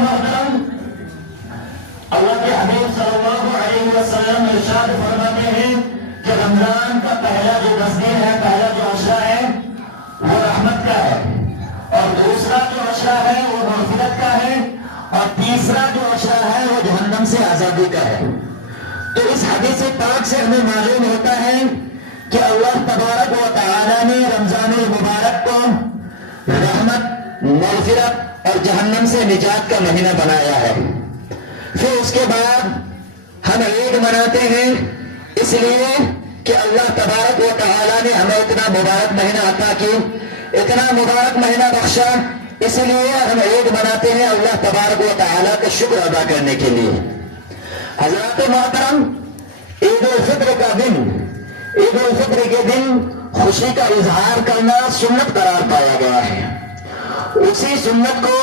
محترم، اللہ کے حبیب صلی اللہ علیہ وسلم ارشاد فرماتے ہیں کہ رمضان کا پہلا جو 10 دن ہے، پہلا جو عشرہ ہے وہ رحمت کا ہے، اور دوسرا جو عشرہ ہے وہ مغفرت کا ہے، اور تیسرا جو عشرہ ہے وہ جہنم سے آزادی کا ہے۔ تو اس حدیث پاک سے ہمیں معلوم ہوتا ہے کہ اللہ تبارک و تعالی نے رمضان المبارک کو رحمت، مغفرت اور جہنم سے نجات کا مہینہ بنایا ہے۔ پھر اس کے بعد ہم عید مناتے ہیں، اس لیے کہ اللہ تبارک و تعالی نے ہمیں اتنا مبارک مہینہ عطا کی، اتنا مبارک مہینہ بخشا، اس لیے ہم عید مناتے ہیں اللہ تبارک و تعالی کا شکر ادا کرنے کے لیے۔ حضرات محترم، عید الفطر کا دن، عید الفطر کے دن خوشی کا اظہار کرنا سنت قرار پایا گیا ہے۔ اسی سنت کو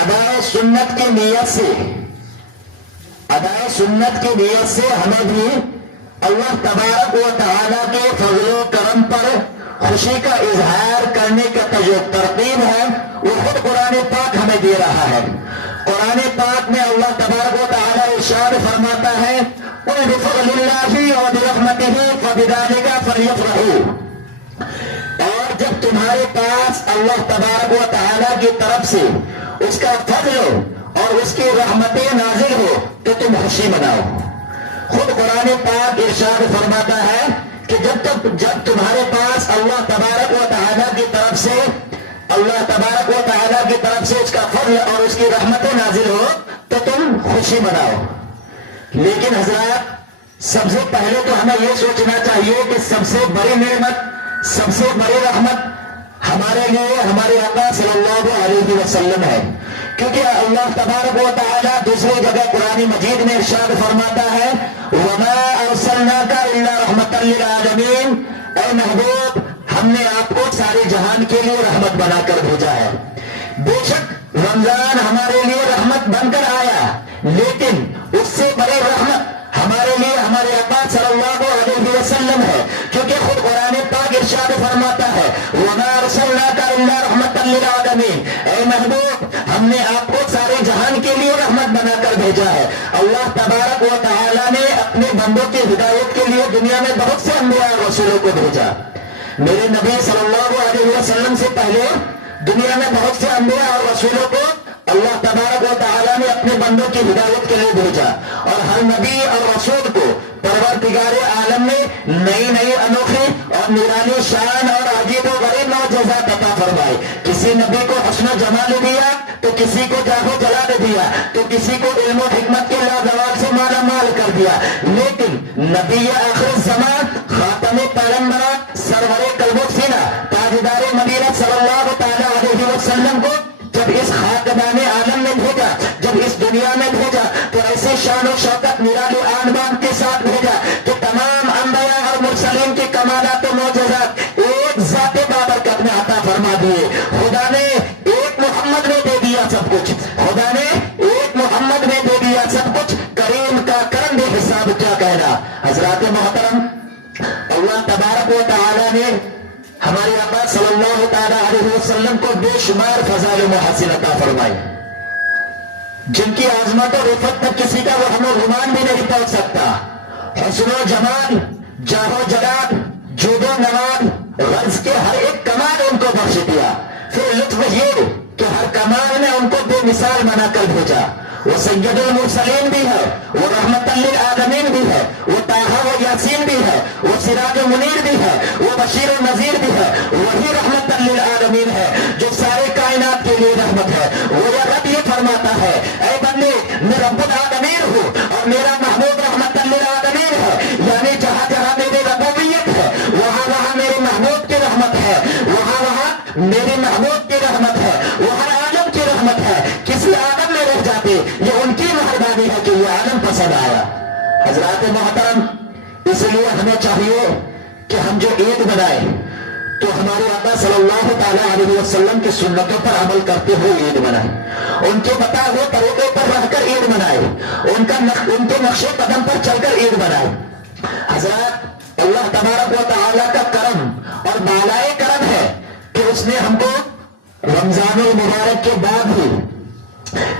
ادائے سنت کی نیت سے، ادائے سنت کی نیت سے ہمیں بھی اللہ تبارک و تعالیٰ کے فضل و کرم پر خوشی کا اظہار کرنے کا جو ترتیب ہے وہ خود قرآن پاک ہمیں دے رہا ہے۔ قرآن پاک میں اللہ تبارک و تعالیٰ ارشاد فرماتا ہے قُلْ بِفَضْلِ اللَّهِ وَبِرَحْمَتِهِ فَبِذَلِكَ فَلْيَفْرَحُوا، اور جب تمہارے پاس اللہ تبارک و تعالیٰ کی طرف سے اس کا فضل اور اس کی رحمتیں نازل ہو تو تم خوشی مناؤ۔ خود قرآن پاک ارشاد فرماتا ہے کہ جب تمہارے پاس اللہ تبارک و تعالیٰ کی طرف سے، اللہ تبارک و تعالیٰ کی طرف سے اس کا فضل اور اس کی رحمتیں نازل ہو تو تم خوشی مناؤ۔ لیکن حضرات، سب سے پہلے تو ہمیں یہ سوچنا چاہیے کہ سب سے بڑی نعمت، سب سے بڑی رحمت ہمارے لیے ہمارے آقا صلی اللہ علیہ وسلم ہے، کیونکہ اللہ تبارک و تعالیٰ دوسری جگہ قرآن مجید میں ارشاد فرماتا ہے وَمَا أَرْسَلْنَاكَ إِلَّا رَحْمَةً لِلْعَالَمِينَ، اے محبوب ہم نے آپ کو سارے جہان کے لیے رحمت بنا کر بھیجا ہے۔ بے شک رمضان ہمارے لیے رحمت بن کر آیا، لیکن اس سے بڑی رحمت ہمارے لیے ہمارے آقا صلی اللہ علیہ وسلم ہے، کیونکہ خود قرآن پاک ارشاد فرماتا ہے وَمَا أَرْسَلْنَاكَ إِلَّا رَحْمَةً لِلْعَالَمِينَ، اے محبوب ہم نے آپ کو سارے جہان کے لیے رحمت بنا کر بھیجا ہے۔ اللہ تبارک و تعالیٰ نے اپنے بندوں کی ہدایت کے لیے دنیا میں بہت سے انبیاء اور رسولوں کو بھیجا۔ میرے نبی صلی اللہ علیہ وسلم سے پہلے دنیا میں بہت سے انبیاء اور رسولوں کو اللہ تبارک و تعالیٰ نے اپنے بندوں کی ہدایت کے لیے بھیجا، اور ہر نبی اور رسول کو پروردگار عالم نے نئی نئی انوکھی اور نرالی شان اور عجیب و غریب معجزات عطا فرمائے۔ کسی نبی کو حسن و جمال دیا تو کسی کو جاہ و جلال دیا، تو کسی کو علم و حکمت کے لازوال سے مالا مال کر دیا، لیکن نبی آخر الزمان، خاتم پیغمبران، سرور قلب و سینہ، تاجدار مدینہ صلی اللہ تعالی علیہ وسلم کو جب اس خاکدان عالم میں بھیجا، جب اس دنیا میں بھیجا تو ایسے شان و شوکت نرالی آنبان کے ساتھ بھیجا کہ تمام انبیاء اور مرسلین کی کمالات و معجزات ایک ذات بابرکت میں عطا فرما دیے۔ خدا نے ایک محمد میں دے دیا سب کچھ، خدا نے ایک محمد میں دے دیا سب کچھ، کریم کا کرم بے حساب کیا کہنا۔ حضرات محترم، اللہ تبارک و تعالی نے ہمارے آقا صلی اللہ تعالی علیہ وسلم کو بے شمار فضائل و محاسن عطا فرمائی، جن کی عظمت و رفعت تک کسی کا وہم و گمان بھی نہیں پہنچ سکتا۔ حسن و جمال، جاہ و جلال، جود و نوال، غرض کے ہر ایک کمال ان کو بخش دیا۔ پھر لطف یہ کہ ہر کمال نے ان کو بے مثال بنا کر بھیجا۔ وہ سید المرسلین بھی ہے، وہ رحمت للعالمین بھی ہے، وہ طٰہٰ و یاسین بھی ہے، وہ سراج و منیر بھی ہے، وہ بشیر و نذیر بھی ہے، وہی رحمت للعالمین ہے جو سارے کائنات کے لیے رحمت ہے۔ وہ رب یہ فرماتا ہے اے بندے میں رب العالمین ہوں اور میرا محبوب رحمت للعالمین ہے، یعنی جہاں جہاں میری ربوبیت ہے وہاں وہاں میرے محبوب کی رحمت ہے، وہاں وہاں میرے محبوب کی رحمت ہے، وہاں عالم کی رحمت ہے۔ کسی عالم میں رہ جاتے یہ ان کی مہربانی ہے کہ یہ عالم پسند آیا۔ حضرات محترم، اس لیے ہمیں چاہیے کہ ہم جو عید منائے تو ہمارے آقا صلی اللہ تعالیٰ علیہ وسلم کی سنتوں پر عمل کرتے ہوئے عید منائے، ان کے بتائے ہوئے طریقے پر رہ کر عید منائے، ان کے نقش قدم پر چل کر عید منائے۔ حضرات، اللہ تبارک و تعالیٰ کا کرم اور بالائے کرم ہے کہ اس نے ہم کو رمضان المبارک کے بعد ہی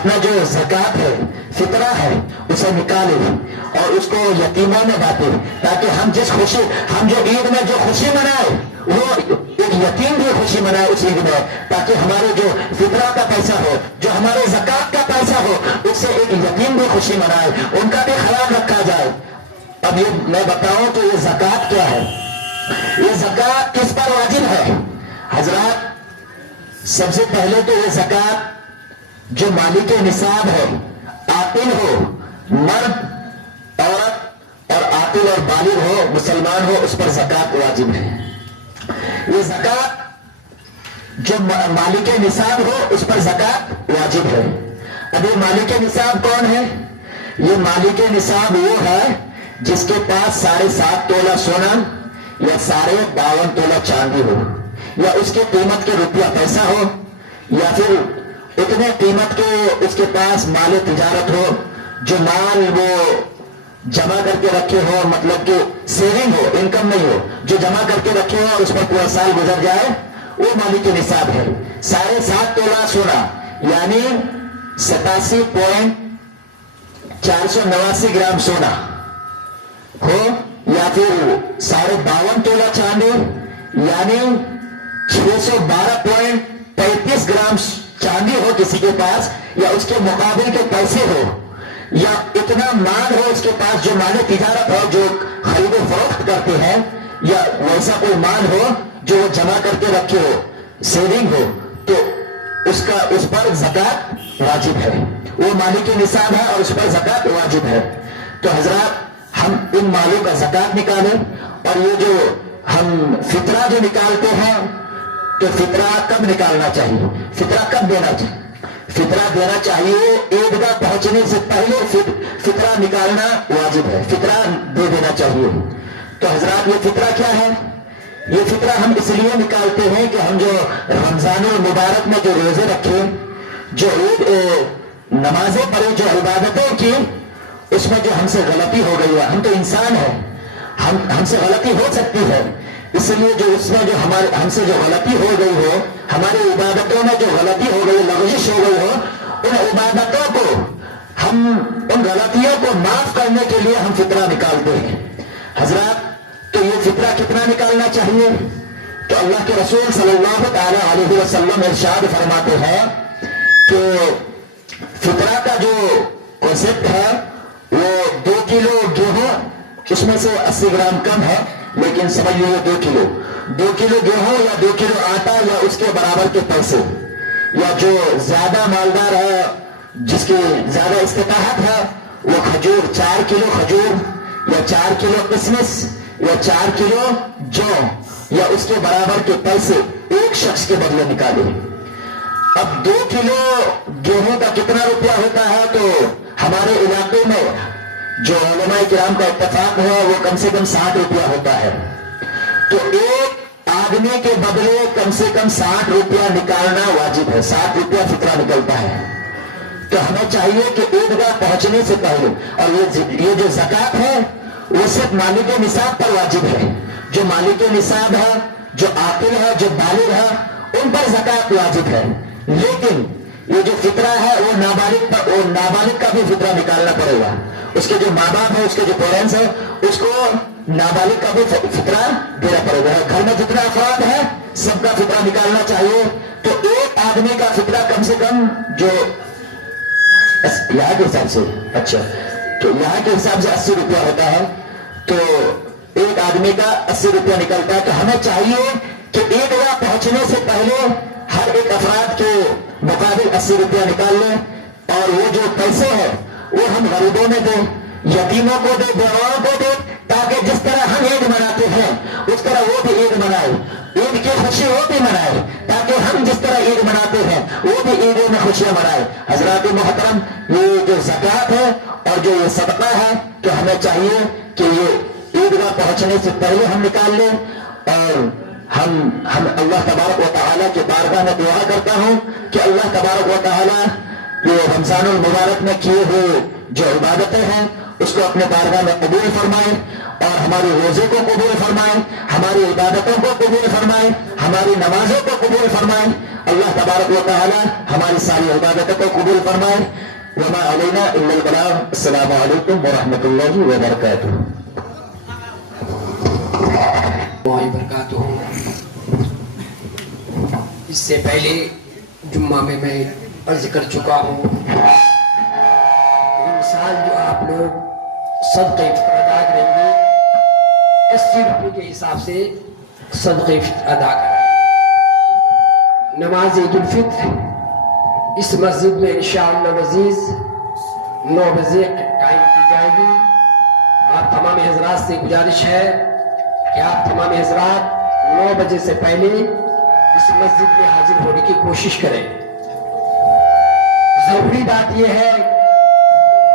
اپنا جو زکات ہے، فطرہ ہے، اسے نکالے اور اس کو یتیموں میں بانٹے، تاکہ ہم جو عید میں جو خوشی منائے وہ ایک یتیم بھی خوشی منائے اس عید میں، تاکہ ہمارے جو فطرہ کا پیسہ ہو، جو ہمارے زکات کا پیسہ ہو، اس سے ایک یتیم بھی خوشی منائے، ان کا بھی خیال رکھا جائے۔ اب یہ میں بتاؤں کہ یہ زکات کیا ہے، یہ زکات کس پر واجب ہے؟ حضرات، سب سے پہلے تو یہ زکات جو مالک نصاب ہے، عاقل ہو، مرد عورت اور عاقل اور بالغ ہو، مسلمان ہو، اس پر زکات واجب ہے۔ یہ زکات جو مالک نصاب ہو اس پر زکات واجب ہے۔ اب یہ مالک نصاب کون ہے؟ یہ مالک نصاب وہ ہے جس کے پاس 7.5 تولہ سونا یا 52 تولہ چاندی ہو، یا اس کے قیمت کے روپیہ پیسہ ہو، یا پھر اتنے قیمت کے اس کے پاس مال تجارت ہو، جو مال وہ جمع کر کے رکھے ہو، مطلب کہ سیونگ ہو، انکم نہیں ہو، جو جمع کر کے رکھے ہو اور اس پر پورا سال گزر جائے، وہ مالک نصاب ہے۔ 7.5 تولہ سونا یعنی 87.489 گرام سونا ہو، یا پھر 52.5 تولہ چاندی یعنی 612.35 گرام چاندی ہو کسی کے پاس، یا اس کے مقابل کے پیسے ہو، یا اتنا مال ہو اس کے پاس جو مال تجارت ہو، جو خرید و فروخت کرتے ہیں، یا ویسا کوئی مال ہو جو وہ جمع کر کے رکھے ہو، سیونگ ہو، تو اس پر زکات واجب ہے۔ وہ مالک نصاب ہے اور اس پر زکات واجب ہے۔ تو حضرات، ہم ان مالوں کا زکات نکالیں، اور یہ جو ہم فطرہ جو نکالتے ہیں، تو فطرہ کب نکالنا چاہیے، فطرہ کب دینا چاہیے؟ فطرہ دینا چاہیے عیدگاہ پہنچنے سے پہلے، فطرہ نکالنا واجب ہے، فطرہ دے دینا چاہیے۔ تو حضرات، یہ فطرہ کیا ہے؟ یہ فطرہ ہم اس لیے نکالتے ہیں کہ ہم جو رمضان المبارک میں جو روزے رکھے، جو عید نمازیں پڑھے، جو عبادتیں کی، اس میں جو ہم سے غلطی ہو گئی ہے، ہم تو انسان ہیں، ہم سے غلطی ہو سکتی ہے، اس لیے جو اس میں جو ہم سے جو غلطی ہو گئی ہو، ہماری عبادتوں میں جو غلطی ہو گئی، لغزش ہو گئی ہو، ان عبادتوں کو ان غلطیوں کو معاف کرنے کے لیے ہم فطرہ نکالتے ہیں۔ حضرات، تو یہ فطرہ کتنا نکالنا چاہیے؟ تو اللہ کے رسول صلی اللہ تعالی علیہ وسلم ارشاد فرماتے ہیں کہ فطرہ کا جو کنسپٹ ہے وہ 2 کلو گیہوں، اس میں سے 80 گرام کم ہے، لیکن سمجھ لیے 2 کلو گیہوں یا 2 کلو آٹا یا اس کے برابر کے پیسے، یا جو زیادہ مالدار ہے، جس کی زیادہ استطاعت ہے، وہ کھجور 4 کلو کھجور یا 4 کلو کشمش یا 4 کلو جو یا اس کے برابر کے پیسے ایک شخص کے بدلے نکالے۔ اب 2 کلو گیہوں کا کتنا روپیہ ہوتا ہے؟ تو ہمارے علاقے میں جو علماء کرام کا اتفاق ہے وہ کم سے کم 60 روپیہ ہوتا ہے۔ تو ایک آدمی کے بدلے کم سے کم 60 روپیہ نکالنا واجب ہے، 60 روپیہ فطرہ نکلتا ہے۔ تو ہمیں چاہیے کہ عیدگاہ پہنچنے سے پہلے، اور یہ جو زکات ہے وہ صرف مالک نصاب پر واجب ہے۔ جو مالک نصاب ہے، جو عاقل ہے، جو بالغ ہے، ان پر زکات واجب ہے۔ لیکن یہ جو فطرہ ہے وہ نابالغ کا بھی فطرہ نکالنا پڑے گا۔ اس کے جو ماں باپ ہے، اس کے جو پیرنٹس ہیں، اس کو نابالغ کا بھی فطرہ دینا پڑے گا۔ گھر میں جتنا افراد ہے سب کا فطرہ نکالنا چاہیے۔ تو ایک آدمی کا فطرہ کم سے کم جو یہاں کے حساب سے، اچھا، تو یہاں کے حساب سے 80 روپیہ ہوتا ہے، تو ایک آدمی کا 80 روپیہ نکلتا ہے۔ تو ہمیں چاہیے کہ عیدگاہ پہنچنے سے پہلے ہر ایک افراد کے مقابل 80 روپیہ نکال لیں، اور وہ جو پیسے ہیں وہ ہم غریبوں میں دیں، یتیموں کو دیں، بیواؤں کو دیں، تاکہ جس طرح ہم عید مناتے ہیں اس طرح وہ بھی عید منائے، عید کی خوشی وہ بھی منائے، تاکہ ہم جس طرح عید مناتے ہیں وہ بھی عیدوں میں خوشیاں منائے۔ حضرات محترم، یہ جو زکات ہے اور جو یہ صدقہ ہے، تو ہمیں چاہیے کہ یہ عیدگاہ پہنچنے سے پہلے ہم نکال لیں، اور ہم اللہ تبارک و تعالیٰ کے بارگاہ میں دعا کرتا ہوں کہ اللہ تبارک و تعالیٰ یہ رمضان المبارک میں کیے ہوئے جو عبادتیں ہیں اس کو اپنے بارگاہ میں قبول فرمائیں، اور ہماری روزے کو قبول فرمائیں، ہماری عبادتوں کو قبول فرمائیں، ہماری نمازوں کو قبول فرمائیں، اللہ تبارک و تعالی ہماری ساری عبادتوں کو قبول فرمائے. وما علینا الا البلاغ. السلام علیکم ورحمۃ اللہ وبرکاتہ. وبرکاتہ. اس سے پہلے جمعہ میں عرض کر چکا ہوں یہ مثال جو آپ لوگ صدقہ فطر ادا کریں گے 80 روپے کے حساب سے صدقہ فطر ادا کریں. نماز عید الفطر اس مسجد میں انشاءاللہ عزیز 9 بجے قائم کی جائے گی. آپ تمام حضرات سے گزارش ہے کہ آپ تمام حضرات 9 بجے سے پہلے اس مسجد میں حاضر ہونے کی کوشش کریں. ضروری بات یہ ہے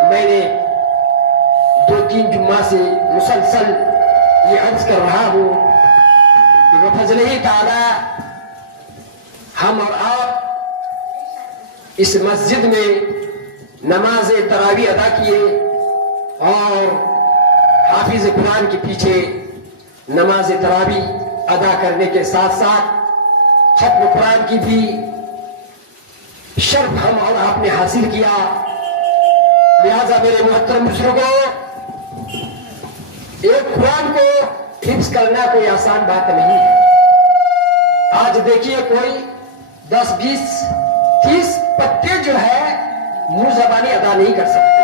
میں نے 2-3 جمعہ سے مسلسل یہ عرض کر رہا ہوں کہ بفضلہ تعالی ہم اور آپ اس مسجد میں نماز تراویح ادا کیے اور حافظ قرآن کے پیچھے نماز تراویح ادا کرنے کے ساتھ ساتھ ختم قرآن کی بھی شرف ہم اور آپ نے حاصل کیا. لہذا میرے محترم بزرگوں ایک قرآن کو حفظ کرنا کوئی آسان بات نہیں ہے. آج دیکھیے کوئی 10 20 30 پتے جو ہے منہ زبانی ادا نہیں کر سکتے,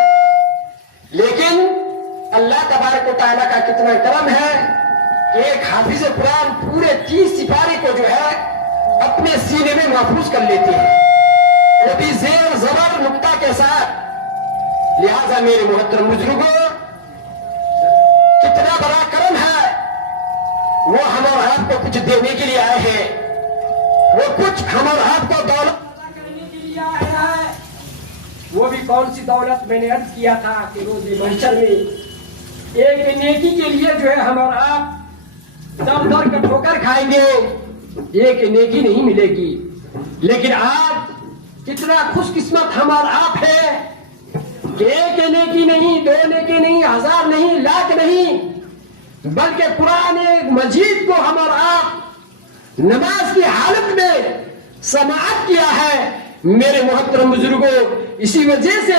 لیکن اللہ تبارک و تعالیٰ کا کتنا کرم ہے کہ ایک حافظ قرآن پورے 30 سپارے کو جو ہے اپنے سینے میں محفوظ کر لیتے ہیں, وہ بھی زیر زبر نقطہ کے ساتھ. لہذا میرے محترم بزرگوں کتنا بڑا کرم ہے, وہ ہم اور آپ کو کچھ دینے کے لیے آئے ہیں, وہ کچھ ہم اور آپ کو دولت ادا کرنے کے لیے آئے ہیں. وہ بھی کون سی دولت؟ میں نے عرض کیا تھا کہ روز محشر میں ایک نیکی کے لیے جو ہے ہم اور آپ در در کا ٹھوکر کھائیں گے, ایک نیکی نہیں ملے گی. لیکن آج کتنا خوش قسمت ہم اور آپ ہیں کہ ایک نیکی نہیں, 2 نیکی نہیں, 1000 نہیں, لاکھ نہیں, بلکہ قرآن مجید کو ہم اور آپ نماز کی حالت میں سماعت کیا ہے. میرے محترم بزرگوں اسی وجہ سے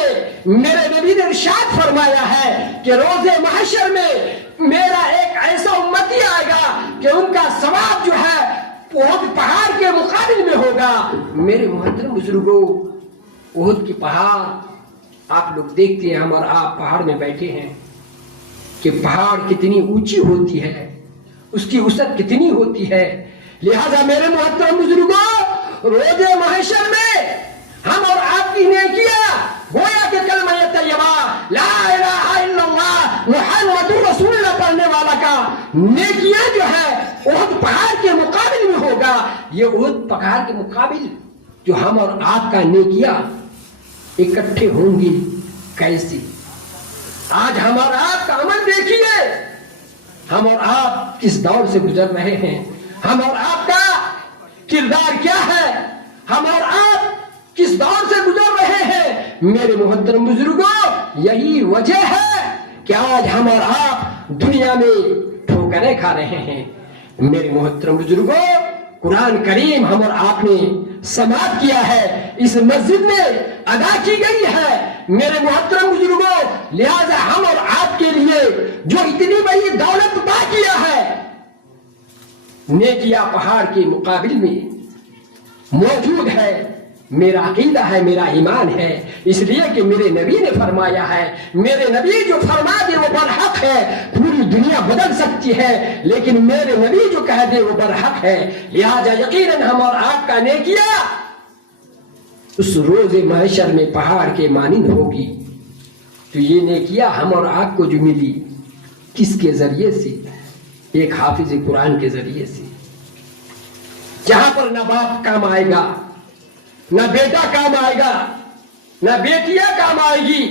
میرے نبی نے ارشاد فرمایا ہے کہ روز محشر میں میرا ایک ایسا امتی آئے گا کہ ان کا ثواب جو ہے احد پہاڑ کے مقابل میں ہوگا. میرے محترم بزرگوں احد کی پہاڑ آپ لوگ دیکھتے ہیں, ہم اور آپ پہاڑ میں بیٹھے ہیں کہ پہاڑ کتنی اونچی ہوتی ہے, اس کی وسعت کتنی ہوتی ہے. لہذا میرے محترم بزرگوں روز محشر میں ہم اور آپ کی نیکیاں گویا کہ کلمہ طیبہ لا الہ الا اللہ محمد رسول اللہ پڑھنے والا کا نیکیاں جو ہے احد پہاڑ کے مقابل میں ہوگا. یہ احد پہاڑ کے مقابل جو ہم اور آپ کا نیکیاں اکٹھے ہوں گی کیسی. آج ہم اور آپ کا عمل دیکھیے, ہم اور آپ کس دور سے گزر رہے ہیں, ہم اور آپ کا کردار کیا ہے, ہم اور آپ کس دور سے گزر رہے ہیں. میرے محترم بزرگوں یہی وجہ ہے کہ آج ہم اور آپ دنیا میں ٹھوکریں کھا رہے ہیں. میرے محترم بزرگوں قرآن کریم ہم اور آپ نے سماعت کیا ہے, اس مسجد میں ادا کی گئی ہے. میرے محترم بزرگوں لہذا ہم اور آپ کے لیے جو اتنی بڑی دولت باقیہ ہے نیکیاں پہاڑ کے مقابل میں موجود ہے. میرا عقیدہ ہے, میرا ایمان ہے, اس لیے کہ میرے نبی نے فرمایا ہے, میرے نبی جو فرما دے وہ برحق ہے. پوری دنیا بدل سکتی ہے لیکن میرے نبی جو کہہ دے وہ برحق ہے. لہذا یقیناً ہم اور آپ کا نیکیاں اس روز محشر میں پہاڑ کے مانند ہوگی. تو یہ نیکیاں ہم اور آپ کو جو ملی کس کے ذریعے سے؟ ایک حافظ قرآن کے ذریعے سے, جہاں پر نہ باپ کام آئے گا, نہ بیٹا کام آئے گا, نہ بیٹیاں کام آئے گی,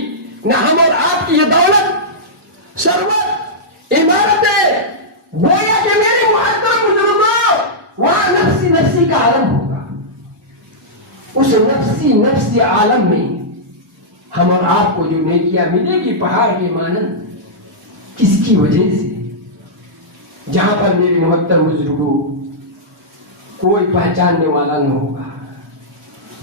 نہ ہم اور آپ کی یہ دولت ثروت عمارتیں, گویا کہ میرے محترم بزرگوں وہاں نفسی نفسی کا عالم ہوگا. اس نفسی عالم میں ہم اور آپ کو جو نیکیاں ملے گی پہاڑ کے مانند کس کی وجہ سے؟ جہاں پر میرے محترم بزرگوں کوئی پہچاننے والا نہ ہوگا,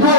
2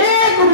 1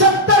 70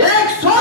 100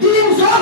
300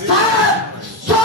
700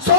100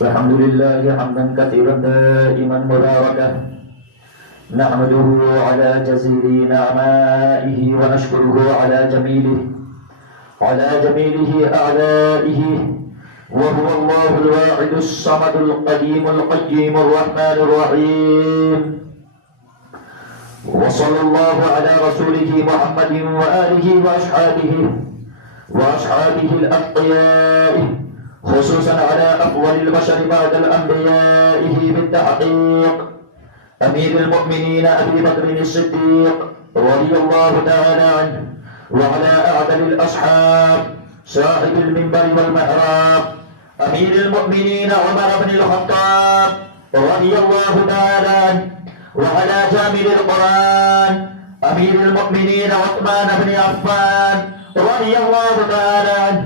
الحمد لله حمدا كثيرا دائما مباركا نحمده على جزيل نعمائه ونشكره على جميله أعلائه، وهو الله الواحد الصمد القديم القيم الرحمن الرحيم. وصلى الله على رسوله محمد وآله وأصحابه الأتقياء، خصوصا على أفضل البشر بعد الأنبياء بالتحقيق، أمير المؤمنين أبي بكر الصديق رضي الله تعالى عنه، وعلى أعدل الأصحاب صاحب المنبر والمحراب أمير المؤمنين عمر بن الخطاب رضي الله تعالى عنه، وعلى جامل القرآن أمير المؤمنين عثمان بن عفان رضي الله تعالى عنه،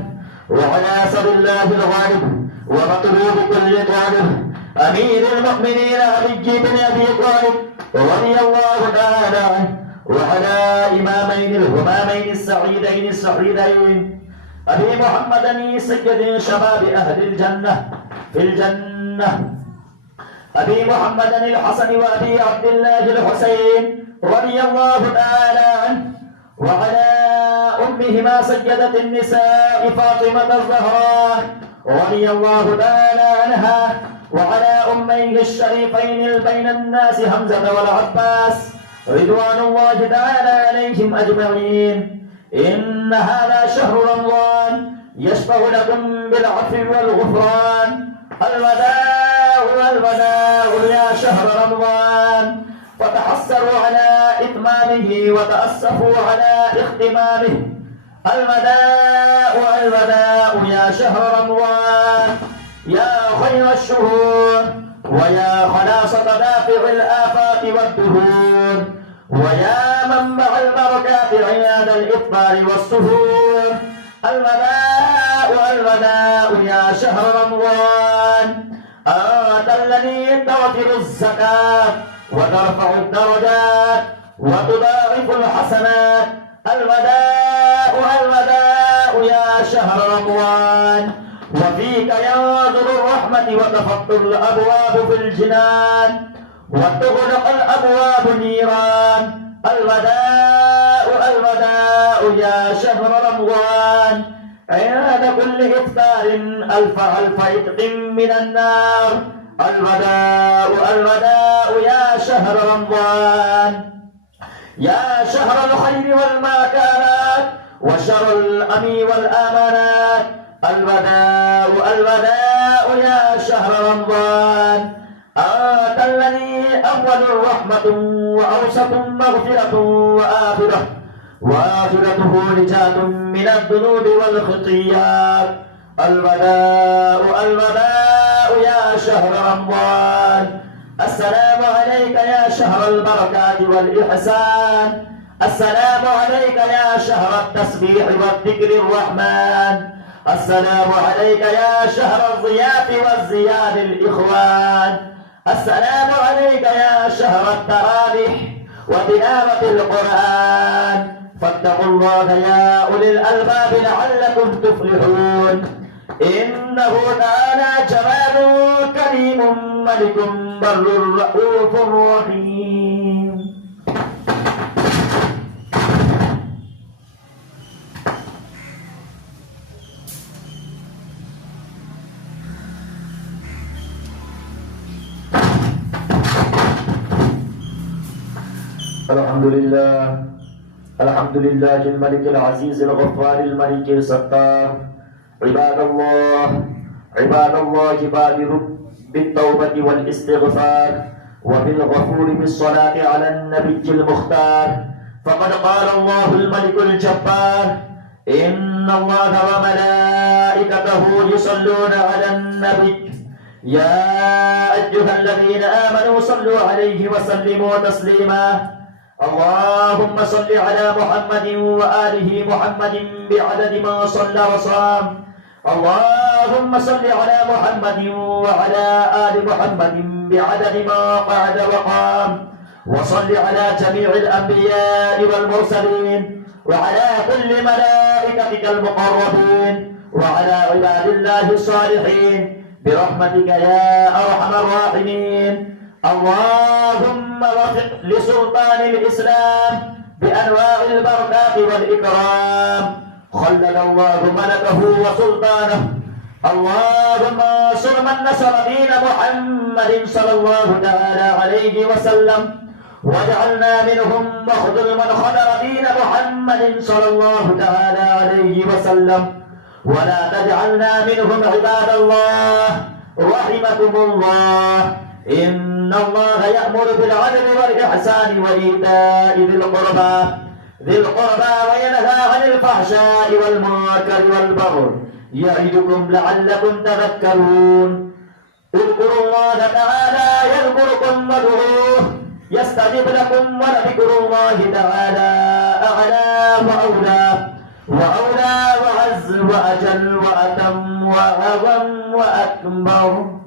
وعلى أسد الله الغالب ومطلوب كل طالب أمير المؤمنين علي بن أبي طالب رضي الله تعالى عنه، وعلى إمامين الهمامين السعيدين أبي محمد سيد شباب أهل الجنة في الجنة، أبي محمد الحسن وأبي عبد الله الحسين رضي الله تعالى عنه، وعلى أمهما سيدة النساء فاطمة الزهراء رضي الله تعالى عنها، وعلى أميه الشريفين بين الناس حمزة والعباس رضوان الله تعالى عليهم أجمعين. إن هذا شهر رمضان يشفع لكم بالعفو والغفران. الوداع يا شهر رمضان، فتحسروا على إتمامه وتأسفوا على اختمامه. الوداع يا شهر رمضان، يا خير الشهور، ويا خلاص دافع الآفات والدهور، ويا منبع البركات عياد الإفطار والسحور. الوداع يا شهر رمضان، أنت الذي تغفر الزكاة وترفع الدرجات وتضاعف الحسنات. الوداع يا شهر رمضان، وفيك ينظر الرحمة وتفضل الأبواب في الجنان وتغلق الأبواب النيران. الوداع يا شهر رمضان، عند كل إفطار ألف عتق من النار. الوداع يا شهر رمضان، يا شهر الخير والمكانات وشهر الأمن والأمانات. الوداع يا شهر رمضان، أنت الذي أول رحمة وأوسط مغفرة وآخرته نجاة من الذنوب والخطيئات. الوداع يا شهر رمضان، السلام عليك يا شهر البركات والإحسان. السلام عليك يا شهر التسبيح والذكر الرحمن. السلام عليك يا شهر الضياف والزياد الإخوان. السلام عليك يا شهر التراويح وتلاوة القرآن. فاتقوا الله يا أولي الألباب لعلكم تفلحون. إنه تعالى جواد كريم ملك بر رؤوف رحيم. الحمد لله الملك العزيز الغفار الملك الستار. عباد الله بادروا بالتوبة والاستغفار وبالغفور بالصلاة على النبي المختار. فقد قال الله الملك الجبار: إن الله وملائكته يصلون على النبي يا أيها الذين آمنوا صلوا عليه وسلموا تسليما. اللهم صل على محمد وآله محمد بعدد ما صلى وصام. اللهم صل على محمد وعلى آل محمد بعدد ما قعد وقام. وصل على جميع الأنبياء والمرسلين وعلى كل ملائكتك المقربين وعلى عباد الله الصالحين برحمتك يا أرحم الراحمين. اللهم وفق لسلطان الإسلام بأنواع البركات والإكرام، خلد الله ملكه وسلطانه. اللهم انصر من نصر دين محمد صلى الله تعالى عليه وسلم، واجعلنا منهم، واخذل من خذل دين محمد صلى الله تعالى عليه وسلم، ولا تجعلنا منهم عباد الله رحمكم الله. إن الله يأمر بالعدل والإحسان وإيتاء ذي القربى وينهى عن الفحشاء والمنكر والبغي يعظكم لعلكم تذكرون. اذكروا الله تعالى يذكركم وادعوه يستجب لكم، ولذكر الله تعالى أعلى وأولى وأعز وأجل وأتم وأعظم وأكبر.